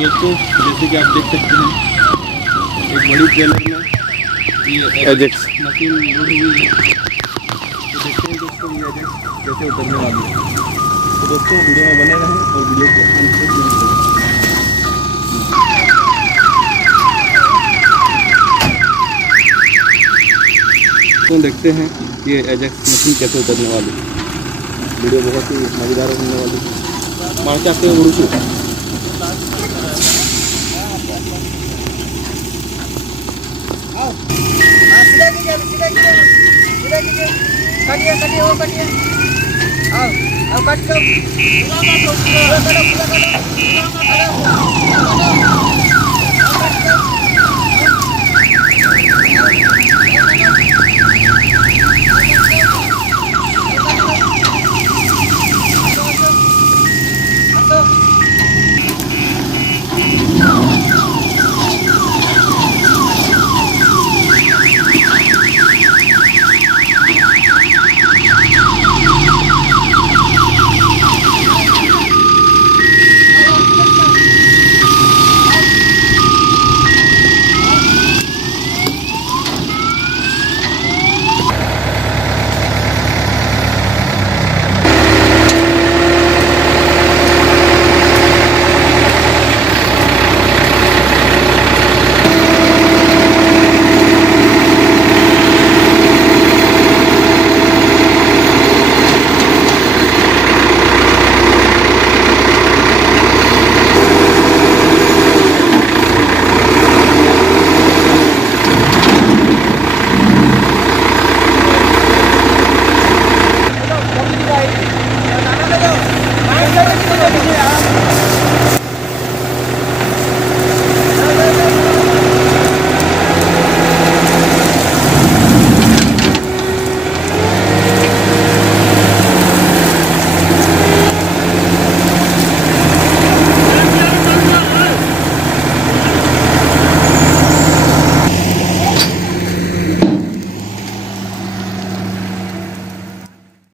दोस्तों जैसे कि आप देख सकते हैं एक बड़ी ट्रेलर में ये एजेक्स मशीन लोड हुई है। तो देखते हैं दोस्तों ये एजेक्स कैसे उतरने वाली है। तो दोस्तों वीडियो में बने रहें और वीडियो को अंत तक जरूर देखें। तो देखते हैं ये एजेक्स मशीन कैसे उतरने वाली है। वीडियो बहुत ही मज़ेदार होने वाली है। मार्चा के उड़ू